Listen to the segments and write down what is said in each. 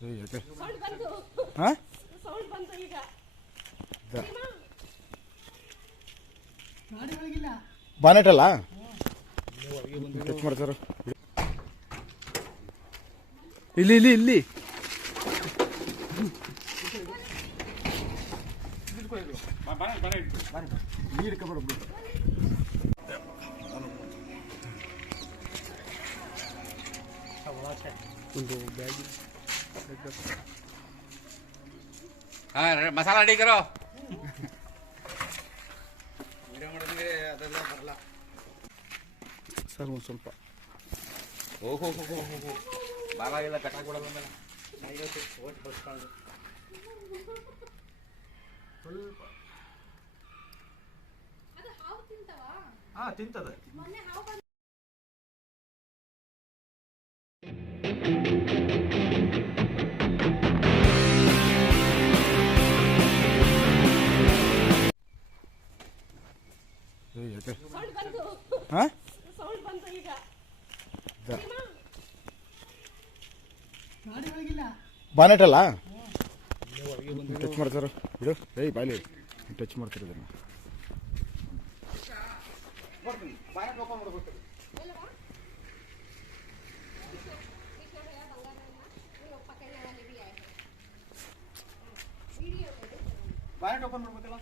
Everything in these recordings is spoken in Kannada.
ಯಾಕೆ ಬಂತು ಹಾಂ? ಸೌಂಡ್ ಬಂತು ಈಗ ಬಾನೆಟ್ ಅಲ್ಲ? ಟಚ್ ಮಾಡ್ತಾರ ಇಲ್ಲಿ ಇಲ್ಲಿ ಇಲ್ಲಿ. ನೀರು ಒಂದು ಬ್ಯಾಗ್ ಹಾ ಮಸಾಲ ರೆಡಿ ಕರೋ ಸರ್ ಒಂದು ಸ್ವಲ್ಪ. ಓಹೋ ಹೋ ಹೋ ಹೋ ಬಾಲ ಎಲ್ಲ ಕಟ್ಟಾಕೊಡಲ್ಲ ಮೇಲೆ ಅದು ಹಾವು ಸ್ವಲ್ಪ ಹಾ ತಿಂತದ. ಮೊನ್ನೆ ಹಾವು ಬಾನೆಟ್ ಅಲ್ಲ? ಟಚ್ ಮಾಡ್ತಾರೆ. ಬಿಡು. ಏಯ್ ಬಾಯ್ಲಿ. ಟಚ್ ಮಾಡ್ತಾರೆ ಇದನ್ನು ಬಾನೆಟ್ ಓಪನ್ ಮಾಡ್ಬೇಕಲ್ಲ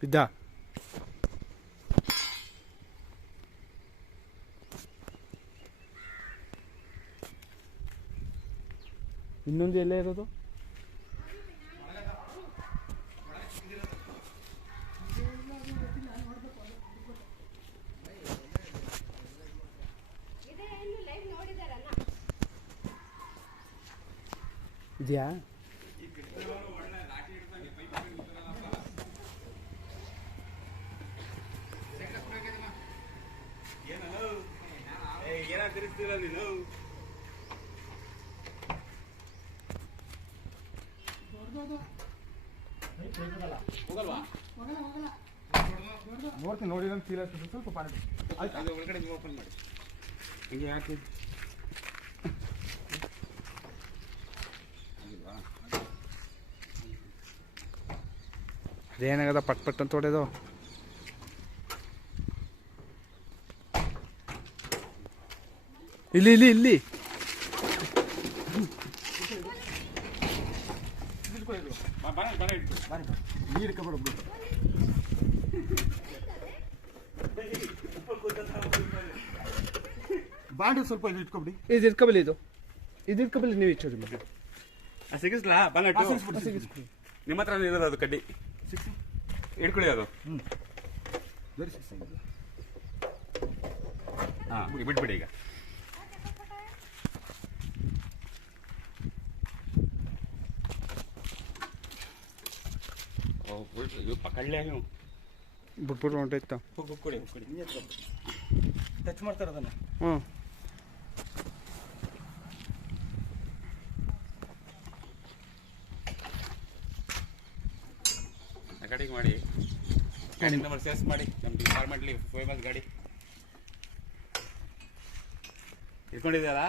ಬಿದ್ದ ಇನ್ನೊಂದು ಎಲ್ಲೇ ಇರೋದು? ಇದೆಯಾ? ಏನ ತಿರುಸ್ತೀರ ನೀನು? ಆಗ್ತದೆ ಸ್ವಲ್ಪ ಅದು ಒಳಗಡೆ ನೀವು ಓಪನ್ ಮಾಡಿ. ಹಿಂಗೆ ಯಾಕೆ ಅದೇನಾಗದ ಪಟ್ ಪಟ್ ಅಂತ ಹೊಡೆದು? ಇಲ್ಲಿ ಇಲ್ಲಿ ಇಲ್ಲಿ. ಬಾಂಡಿ ಸ್ವಲ್ಪ ಇಲ್ಲಿ ಇಟ್ಕೊಬಿಡಿ. ಇದು ಇಟ್ಕೊಬಲ್ಲಿ ಇದು. ಇದು ಇಟ್ಕೊಬಲ್ಲಿ ನೀವು ಇಚ್ಚೋರಿ ಮತ್ತೆ. ಸಿಗಿಸ್ಲಾ? ಬನ್ನಟ್ಟು ನಿಮ್ಮ ಹತ್ರ ಇರೋದು ಅದು ಕಡ್ಡಿ. ಇಟ್ಕೊಳ್ಳಿ ಅದು. ವೆರಿ ಸಿಕ್ಸ್ ಹಾಂ ಬಿಟ್ಬಿಡಿ ಈಗ. ಓ ಬಿಡ್ರಿ ಇವು ನೀವು. ಬಿಟ್ಬಿಟ್ಟು ಹೊಂಟೈತ ಕೊಡಿ ಟಚ್ ಮಾಡ್ತಾರೆ ಅದನ್ನು? ಹ್ಞೂ. ಆ ಗಾಡಿಗೆ ಮಾಡಿ. ಗಾಡಿ ನಂಬರ್ ಸೇಲ್ಸ್ ಮಾಡಿ. ನಮ್ಮ ಡಿಪಾರ್ಟ್ಮೆಂಟ್ಲಿ ಫೇಮಸ್ ಗಾಡಿ. ಇಟ್ಕೊಂಡಿದ್ದೀರಾ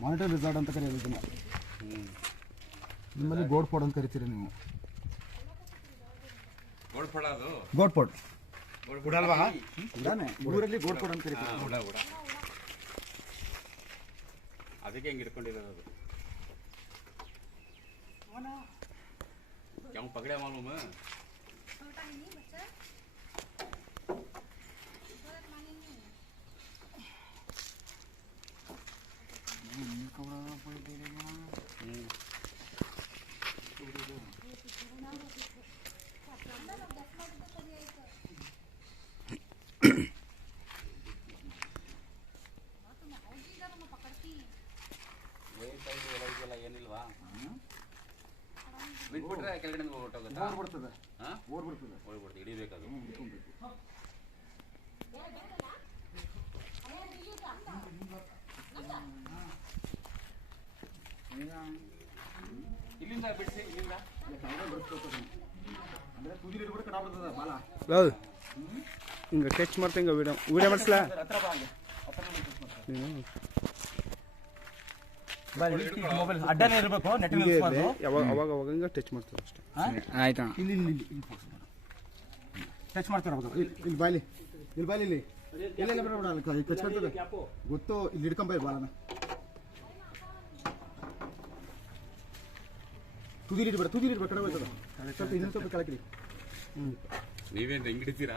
ಮಾನಿಟರ್ ರಿಸಾರ್ಟ್ ಅಂತ ಕರೆಯೋದು ಇದನ್ನ ನಿಮ್ಮಲ್ಲಿ ಗೋಡ್ ಫೋರ್ಡ್ ಅಂತ ಕರಿತೀರಿ ನೀವು. ಗೋಡ್ ಪೋಡ್ ಗೋಲ್ಡ್ ಗುಡಲ್ವಾ ಊರಲ್ಲಿ ಗೋಡ್ ಪೋಡ್ ಅಂತ ಕರಿತೀರಿ ಗುಡ ಗುಡ ಅದಕ್ಕೆ ಹೆಂಗೆ ಇಟ್ಕೊಂಡಿರೋದು ಅದು? ಯಾವ ಪಗಡೆ ಮಾಲೂಮ ಹೊರಟೋಗುತ್ತೆ ಬೋರ್ ಬರ್ತದೆ ಹಾಂ ಬೋರ್ ಬರ್ತದೆ ಬೋರ್ ಬರ್ತದೆ ಹಿಡಿಬೇಕದು ಹಿಡ್ಕೊಬೇಕು ಇಲ್ಲಿಂದ ಬಿಡಿಸಿ ಇಲ್ಲಿಂದ ಅಂದ್ರೆ ಕುದಿಲಿ ಕೂಡ ಕಡ ಬರ್ತದ ಬಾಲ ಹೌದು ಹಿಂಗೆ ಟಚ್ ಮಾಡ್ತಂಗೆ ವಿಡಿಯೋ ವಿಡಿಯೋ ಮಾಡಿಸ್ಲಾ ಹತ್ರ ಬಾ ಹಂಗೆ ಹತ್ರ ಮಾಡಿ ಟಚ್ ಮಾಡ್ತೀನಿ ಅಡ್ಡನೇ ಇರಬೇಕು ನೆಟ್. ಯಾವಾಗ ಅವಾಗ ಅವಾಗ ಟಚ್ ಮಾಡ್ತಾರೆ ಅಷ್ಟೇ. ಆಯ್ತಾ. ಇಲ್ಲಿ ಇಲ್ಲಿ ಇಲ್ಲಿ ಇಲ್ಲಿ ಟಚ್ ಮಾಡ್ತಾರೆ ಹೌದು ಇಲ್ಲಿ ಇಲ್ಲಿ ಬಾಯ್ಲಿ. ಇಲ್ಲಿ ಬಾಯ್ಲಿ ಇಲ್ಲಿ. ಬರಬೇಡ ಅಲ್ಲಿ ಟಚ್ ಗೊತ್ತು ಇಲ್ಲಿ ಹಿಡ್ಕೊಂಬ ಬಾಲನ ತುದಿ ಹಿಡಿಬೇಡ ತುದಿ ಹಿಡಿಬೇಡ ಕಡೆ ಹೋಯ್ತದ ಸ್ವಲ್ಪ ಇನ್ನೊಂದು ಸ್ವಲ್ಪ ಕೆಳಗಿಡಿ ನೀವೇನು ಹೆಂಗ್ ಹಿಡಿತೀರಾ?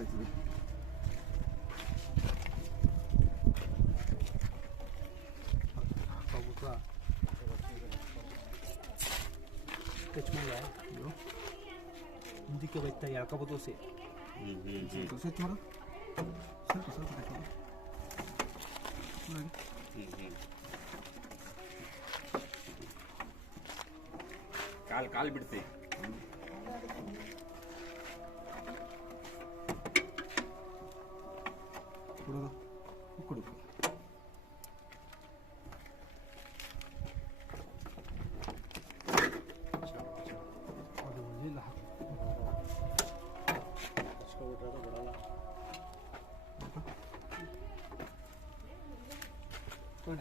sesini. Kabukla. Kaçma ya. Yok. Hindi ka baita ya kabutusi. Kabutusi etmara. Sen kusura bakma. Buraya. काल काल बिड़ते हैं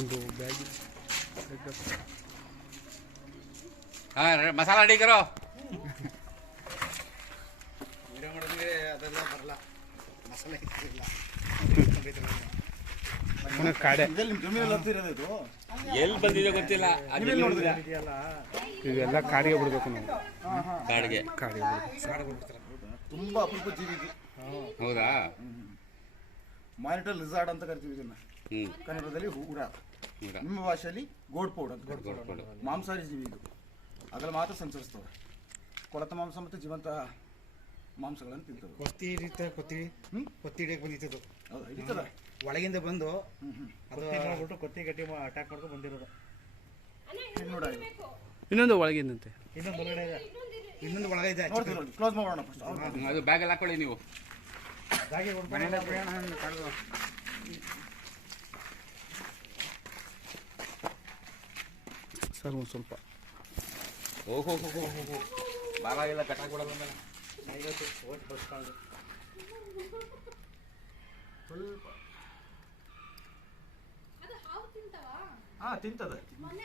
ಒಂದು ಬ್ಯಾಗ್ ಹಾ ಮಸಾಲ ರೆಡಿ ಕರೋ ಅದೆಲ್ಲ ಬರಲ್ಲ ಮಸಾಲೆ ಕಾಡೆ. ಎಲ್ಲಿ ಬಂದಿದೆ ಗೊತ್ತಿಲ್ಲ. ಇವೆಲ್ಲ ಕಾಡಿಗೆ ಬಿಡ್ಬೇಕು ನಾವು. ಕಾಡಿಗೆ. ಕಾಡಿಗೆ ತುಂಬಾ ಅಪರೂಪ ಜೀವಿ ಇದು. ಹೌದಾ? ಮಾನಿಟರ್ ಲಿಸಾರ್ಡ್ ಅಂತ ಕರಿತೀವಿ ಇದನ್ನ. ಕನ್ನಡದಲ್ಲಿ ಹೂರ ನಿಮ್ಮ ಭಾಷೆಯಲ್ಲಿ ಗೋಡ್ ಪೌಡ್ ಅಂತ ಗೋಡ್ ಪೌಡ್. ಮಾಂಸಾಹಾರಿ ಜೀವಿ ಇದು. ಅದ್ರಲ್ಲಿ ಮಾತ್ರ ಸಂಚರಿಸ್ತವೆ ಕೊಳತ ಮಾಂಸ ಮತ್ತು ಜೀವಂತ ಮಾಂಸಗಳನ್ನು ತಿಂತವೆ ಕೊತ್ತಿ ಹಿಡಿತ ಕೊತ್ತಿ? ಕೊತ್ತಿ ಹಿಡಿಯಕ್ಕೆ ಬಂದಿತ್ತು ಹೌದಾ? ಹಿಡಿತದ? ಒಳಗಿಂದ ಬಂದು ಅದು ಮಾಡ್ಬಿಟ್ಟು ಕೊತ್ತಿ ಗಟ್ಟಿ ಅಟ್ಯಾಕ್ ಮಾಡ್ಕೊಂಡು ಬಂದಿರೋದು. ಇದು ನೋಡ ಇದು. ಇನ್ನೊಂದು ಒಳಗಿಂದಂತೆ. ಇನ್ನೊಂದು ಒಳಗಡೆ ಇದೆ. ಇನ್ನೊಂದು ಒಳಗೆ ಇದೆ. ಕ್ಲೋಸ್ ಮಾಡೋಣ ಫಸ್ಟ್ ಅದು ಬ್ಯಾಗ್ ಅಲ್ಲಿ ಹಾಕೊಳ್ಳಿ ನೀವು. ಜಾಗೆ ಸರ್ ಒಂದು ಸ್ವಲ್ಪ. ಓಹೋ ಬಾಲಾಗಿಲ್ಲ ಕಟ್ಟಾಕೊಡಲ್ಲ ಸ್ವಲ್ಪ. ಅದು ಹಾವು ತಿಂತವ? ಹಾ ತಿಂತದ. ಮೊನ್ನೆ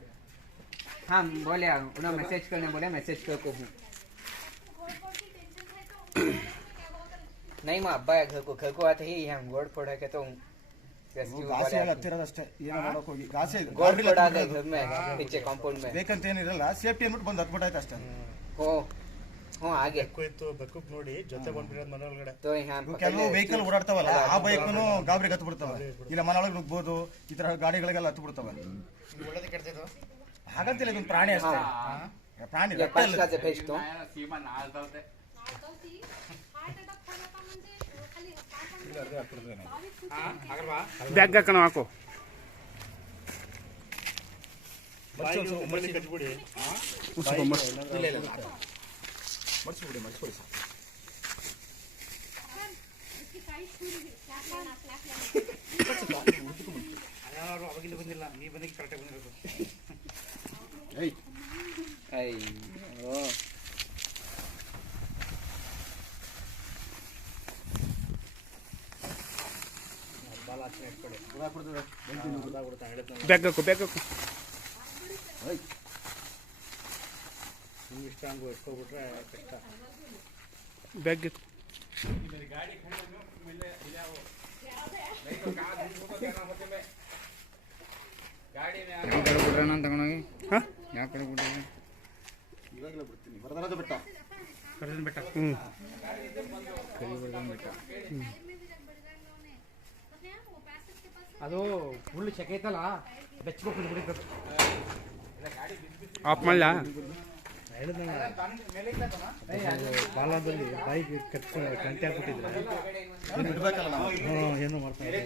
હા બોલ્યા ઉનો ಮೆಸೇಜ್ કરીને બોલ્યા ಮೆಸೇಜ್ કરકો હું ನೈ ಮಾ ಹಬ್ಬ ಖರ್ಕು ಖರ್ಕು ಆತ ಹೀ ಹಂಗೆ ಗೋಡ್ ಕೊಡಕ್ಕೆ ತೋ ಗಾಸಿ ಹತ್ತಿರದಷ್ಟೇ ಏನೋ ಮಾಡೋಕೆ ಹೋಗಿ ಗಾಸಿ ಗೋಡ್ ಕೊಡಾದ ಪಿಚ್ಚೆ ಕಾಂಪೌಂಡ್ ಮೇಲೆ ಬೇಕಂತ ಏನಿರಲ್ಲ ಸೇಫ್ಟಿ ಅಂದ್ಬಿಟ್ಟು ಬಂದು ಹತ್ಬಿಟ್ಟು ಆಯ್ತು ಅಷ್ಟೇ ಹೋ ಹ್ಞೂ ಹಾಗೆ ಹೋಯ್ತು ಬಕ್ಕಕ್ಕೆ ನೋಡಿ ಜೊತೆ ಬಂದ್ಬಿಡೋದು ಮನೆ ಒಳಗಡೆ ಕೆಲವು ವೆಹಿಕಲ್ ಓಡಾಡ್ತಾವಲ್ಲ ಆ ಬೈಕ್ನು ಗಾಬರಿಗೆ ಹತ್ತು ಬಿಡ್ತಾವೆ. ಇಲ್ಲ ಮನೆ ಒಳಗೆ ನುಗ್ಬೋದು ಈ ಥರ ಗಾಡಿಗಳಿಗೆಲ್ಲ ಹತ್ತು ಬಿಡ್ತಾವೆ. ಒಳ್ಳೇದು ಕೆಡ್ತಿದ್ದು ಹಾಗಂತಿಲ್ಲ ಇದೊಂದು ಪ್ರಾಣಿ ಅಷ್ಟೇ ಪ್ರಾಣಿ ರಕ್ತ ಬೆಸ್ಟ್ ಬ್ಯಾಗ್ ಹಾಕೋಣ ಹಾಕು ಮಡಿಸಿಬಿಡಿ ಮಡಿಸಿಬಿಡಿ ಸರ್ ಅವಾಗ ಇಲ್ಲಿ ಬಂದಿಲ್ಲ ನೀ ಬಂದಿಗೆ ಕರೆಕ್ಟಾಗಿ ಬಂದಿರಬೇಕು ಏಯ್ अयो ಬಾಲ ಹಚ್ಚಿ ಇಟ್ಕೊಳ್ಳಿ ಗೊತ್ತಾಗ್ಬಿಡ್ತದೆ. ಗೊತ್ತಾಗ್ಬಿಡುತ್ತೆ ಹೇಳಿದ್ ಬ್ಯಾಗ್ ಹಾಕು ತಗೊಂಡೋಗಿ ಹಾಂ ಯಾವ ಇವಾಗಲೇ ಬಿಡ್ತೀನಿ ಅದು ಫುಲ್ ಚೆಕ್ ಐತಲ್ಲ? ಬೆಚ್ಚಬೇಕು ಆಪ್ ಆಫ್ ಮಾಡಲ? ಬಾಲದಲ್ಲಿ ಬೈಕ್ ಕಟ್ಕೊಂಡು ಕಂಟೆ ಹಾಕ್ಬಿಟ್ಟಿದ್ರೆ ಏನು ಮಾಡ್ತಾರೆ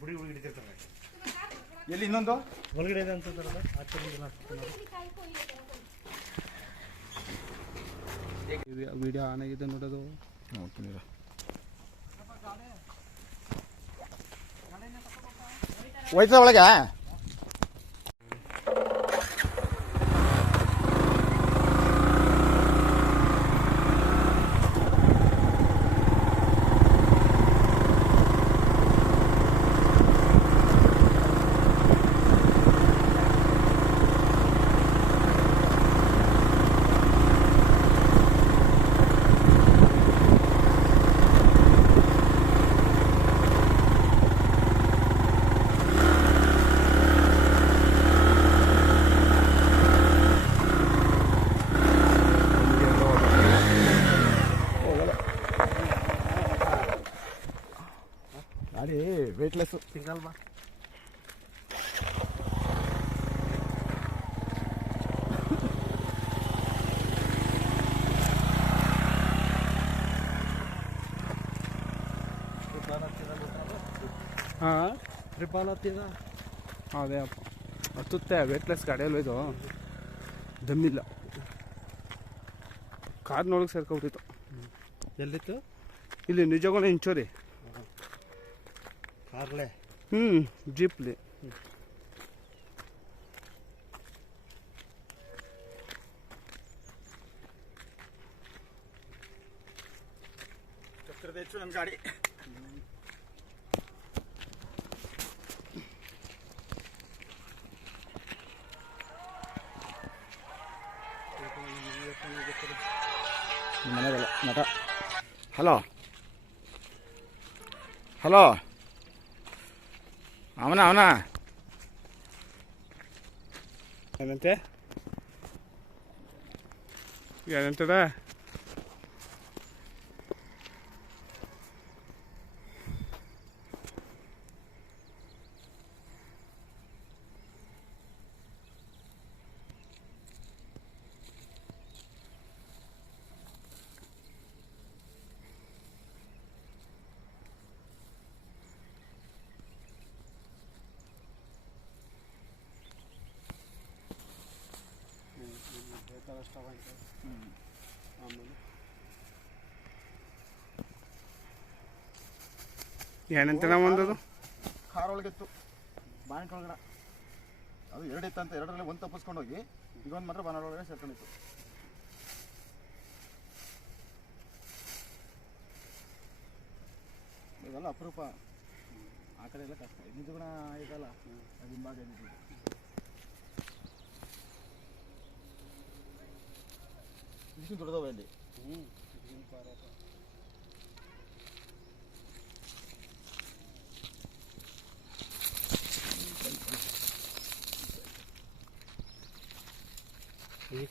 ಬುಡಿ ಹುಡುಗಿ ಹಿಡಿತಿರ್ತಾರೆ ಎಲ್ಲಿ ಇನ್ನೊಂದು? ಒಳಗಡೆ ಇದೆ ಅಂತ ವಿಡಿಯೋ ಆನ್ ಆಗಿದೆ ನೋಡೋದು. ಹೋಯ್ತದ ಒಳಗೆ ಗಾಡಿ ವೇಟ್ಲೆಸ್ ಸಿಗಲ್ವಾ ಹಾಂ? ಟ್ರಿಪಾಲ್ ಹತ್ತಿದ ಅದೇ ಅಪ್ಪ. ಹತ್ತುತ್ತೆ ವೇಟ್ಲೆಸ್ ಗಾಡಿಯಲ್ಲೂ ಇದು? ದಮ್ಮಿಲ್ಲ. ಕಾರ್ನೊಳಗೆ ಸೇರ್ಕೊಬಿಟ್ಟಿತ್ತು ಎಲ್ಲಿತ್ತು? ಇಲ್ಲಿ ನಿಜವಾಗ್ಲೂ ಇಂಚೋರಿ. ಕಾರ್ಲೆ ಹ್ಞೂ ಜೀಪ್ಲಿ ಹೆಚ್ಚು ನನ್ನ ಗಾಡಿ ಮನೆಯಲ್ಲ అవునా అవునా అదంతే అదంతదా ಆಮೇಲೆ ಏನಂತ ನಾವು ಒಂದದು? ಕಾರ್ ಒಳಗಿತ್ತು ಬಾಣ್ ಒಳಗಡೆ ಅದು ಎರಡಿತ್ತು ಅಂತ, ಎರಡರಲ್ಲಿ ಒಂದು ತಪ್ಪಿಸ್ಕೊಂಡು ಹೋಗಿ ಈಗ ಒಂದು ಮಾತ್ರ ಬಾನಾಡ ಒಳಗಡೆ ಸೇರ್ಕೊಂಡಿತ್ತು. ಇದೆಲ್ಲ ಅಪರೂಪ. ಆ ಕಡೆ ಎಲ್ಲ ಕಷ್ಟ. ಕೂಡ ಇದಲ್ಲ. ಅದು ಹಿಂಭಾಗ ಇದ್ದಿದ್ದು. ಇದಕ್ಕಿಂತ ದೊಡ್ಡದವ ಇಲ್ಲಿ ಈ